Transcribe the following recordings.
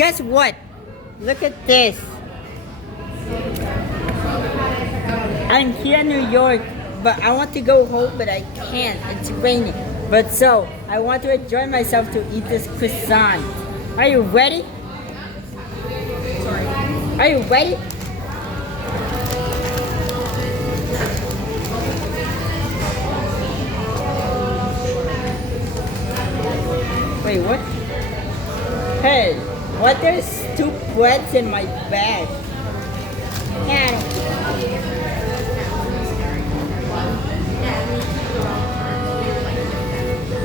Guess what? Look at this. I'm here in New York, but I want to go home, but I can't. It's raining. But so, I want to enjoy myself to eat this croissant. Are you ready? Sorry. Are you ready? Wait, what? Hey, what? There's 2 breads in my bag.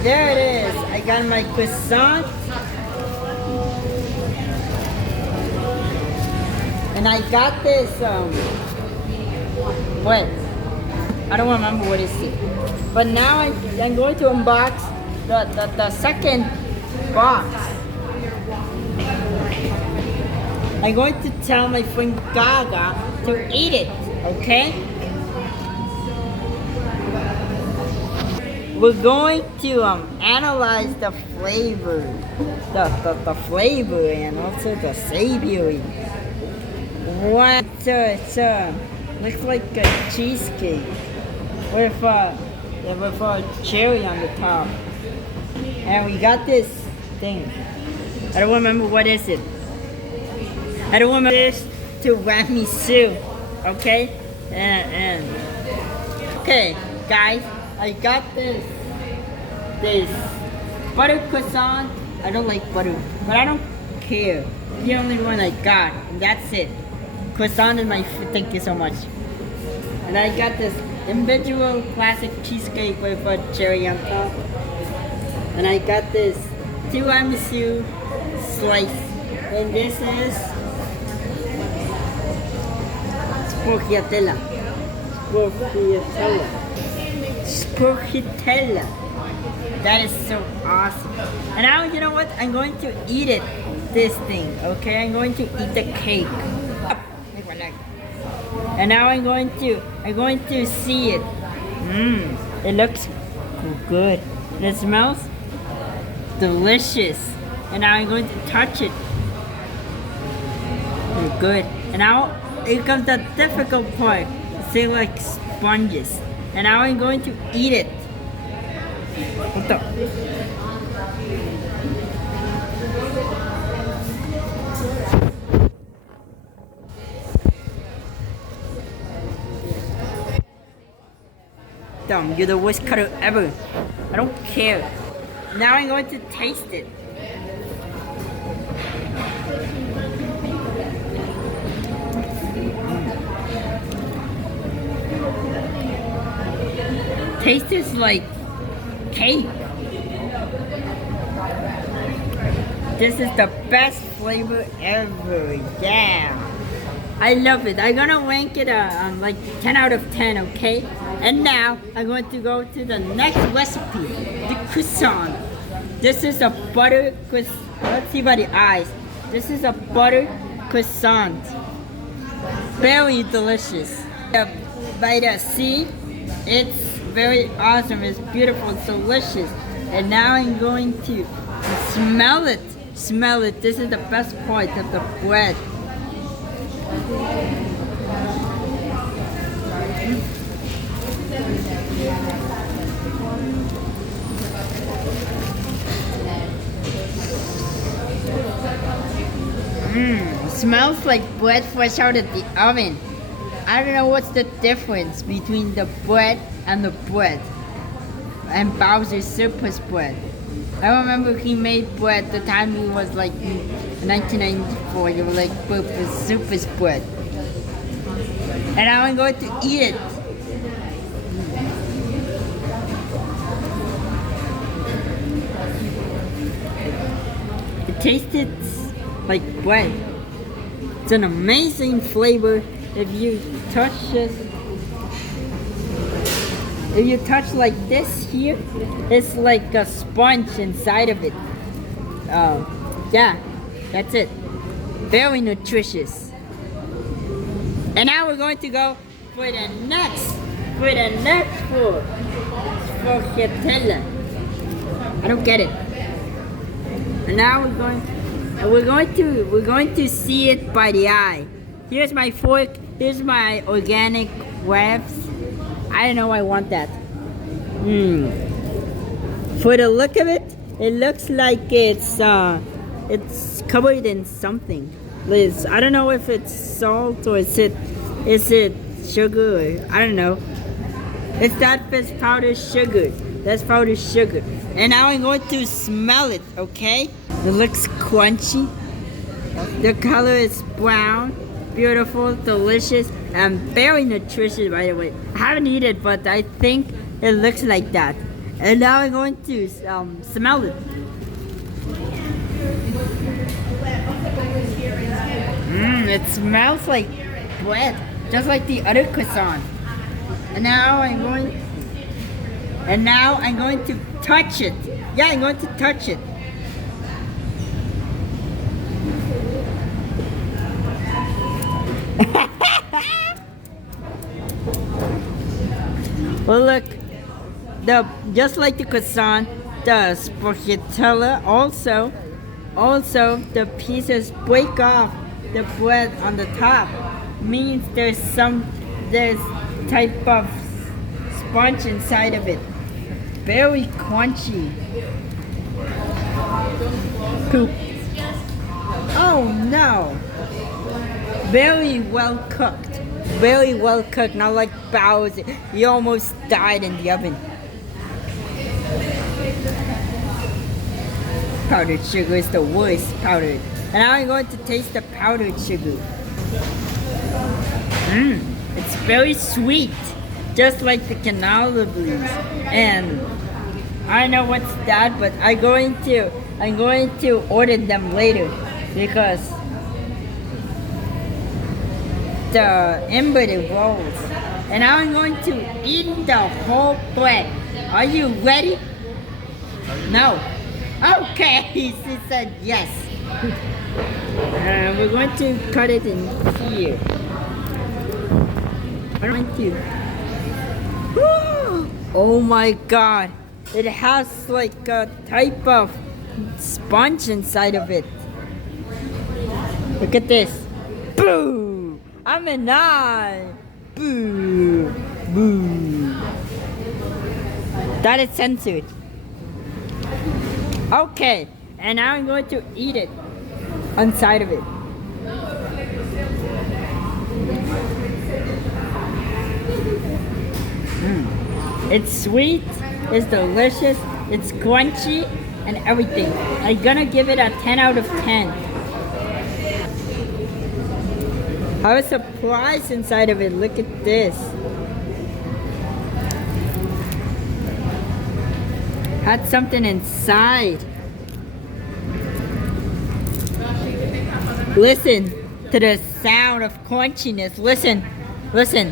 There it is. I got my croissant. And I got this, wait. I don't remember what it is. But now I'm going to unbox the second box. I'm going to tell my friend Gaga to eat it, okay? We're going to analyze the flavor, the flavor, and also the savory. What? Looks like a cheesecake with a cherry on the top. And we got this thing. I don't remember what is it. I don't remember this TIRAMIZU. Okay? And okay, guys, I got this butter croissant. I don't like butter, but I don't care. The only one I got, and that's it. Croissant is my food. Thank you so much. And I got this individual classic cheesecake with a cherry on top. And I got this tiramisu slice. And this is SPOGIATELLA. SPOGIATELLA. That is so awesome. And now, you know what? I'm going to eat it. This thing, okay? I'm going to eat the cake. And now I'm going to see it. It looks good. And it smells delicious. And now I'm going to touch it. Good. And now here comes the difficult part. They like sponges. And now I'm going to eat it. What the? Dumb, you're the worst cutter ever. I don't care. Now I'm going to taste it. Tastes like cake. This is the best flavor ever. Yeah. I love it. I'm gonna rank it like 10 out of 10, okay? And now I'm going to go to the next recipe, the croissant. This is a butter croissant. Let's see by the eyes. This is a butter croissant. Very delicious. By the sea, it's very awesome. It's beautiful. It's delicious. And now I'm going to smell it. Smell it. This is the best part of the bread. Smells like bread fresh out of the oven. I don't know what's the difference between the bread and the bread. And Bowser's Surplus bread. I remember he made bread the time he was like in 1994. They were like Surplus bread. And now I'm going to eat it. It tasted like bread. It's an amazing flavor. If you touch this, if you touch like this here, it's like a sponge inside of it. Yeah, that's it. Very nutritious. And now we're going to go for the next food. SPOGIATELLA. I don't get it. And now we're going And we're going to see it by the eye. Here's my fork. Here's my organic wraps. I know I want that. For the look of it, it looks like it's covered in something. Liz, I don't know if it's salt or is it sugar or I don't know. It's powdered sugar. That's powdered sugar. And now I'm going to smell it, okay? It looks crunchy. The color is brown, beautiful, delicious, and very nutritious, by the way. I haven't eaten it, but I think it looks like that. And now I'm going to smell it. It smells like bread, just like the other croissant. And now I'm going to touch it. Yeah, I'm going to touch it. Well, look, just like the croissant, the spaghettella also the pieces break off the bread on the top. Means there's type of sponge inside of it. Very crunchy. Poop. Oh no! Very well cooked. Very well cooked, not like Bowser. You almost died in the oven. Powdered sugar is the worst powdered. And now I'm going to taste the powdered sugar. It's very sweet, just like the canola leaves. And I don't know what's that, but I'm going to order them later because the inverted rolls. And now I'm going to eat the whole bread. Are you ready? No. Okay, he said yes. We're going to cut it in here. I'm going to. Oh my god. It has like a type of sponge inside of it. Look at this. Boo! I'm an eye. Boo! Boo! That is censored. Okay, and now I'm going to eat it inside of it. It's sweet, it's delicious, it's crunchy, and everything. I'm gonna give it a 10 out of 10. I was surprised inside of it. Look at this. Had something inside. Listen to the sound of crunchiness. Listen, listen.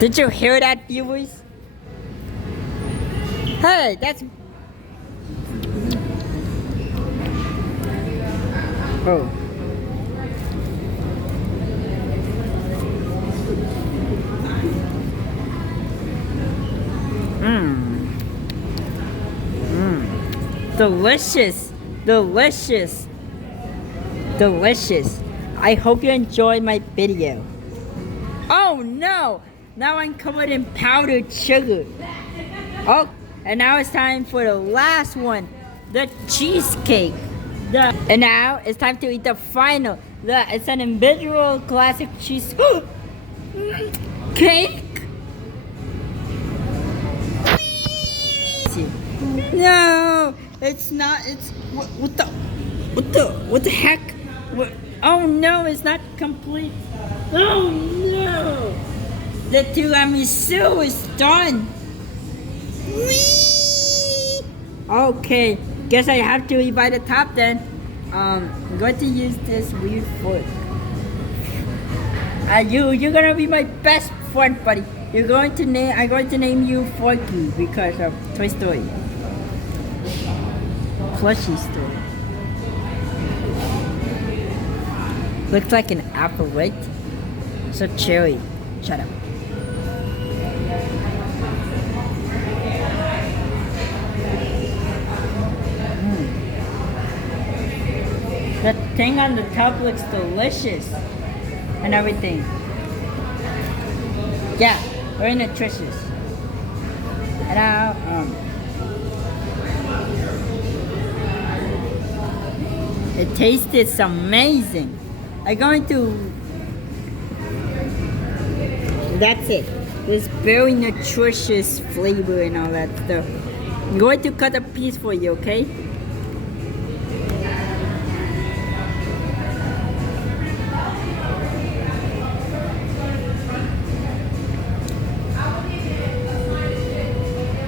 Did you hear that, viewers? Hey, that's... Oh. Delicious, delicious, delicious. I hope you enjoyed my video. Oh no! Now I'm covered in powdered sugar. Oh, and now it's time for the last one, the cheesecake. And now it's time to eat the final. It's an individual classic cheese cake. No, it's not. It's what the heck? Oh no, it's not complete. Oh no, the tiramisu is done. Okay, guess I have to eat by the top then. I'm going to use this weird fork. You're gonna be my best friend, buddy. I'm going to name you Forky because of Toy Story. Plushie story. Looks like an apple, right? So cherry. Shut up. The thing on the top looks delicious and everything. Yeah, very nutritious. And now, it tastes amazing. I'm going to. That's it. This very nutritious flavor and all that stuff. I'm going to cut a piece for you, okay?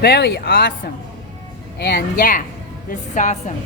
Very awesome. And yeah, this is awesome.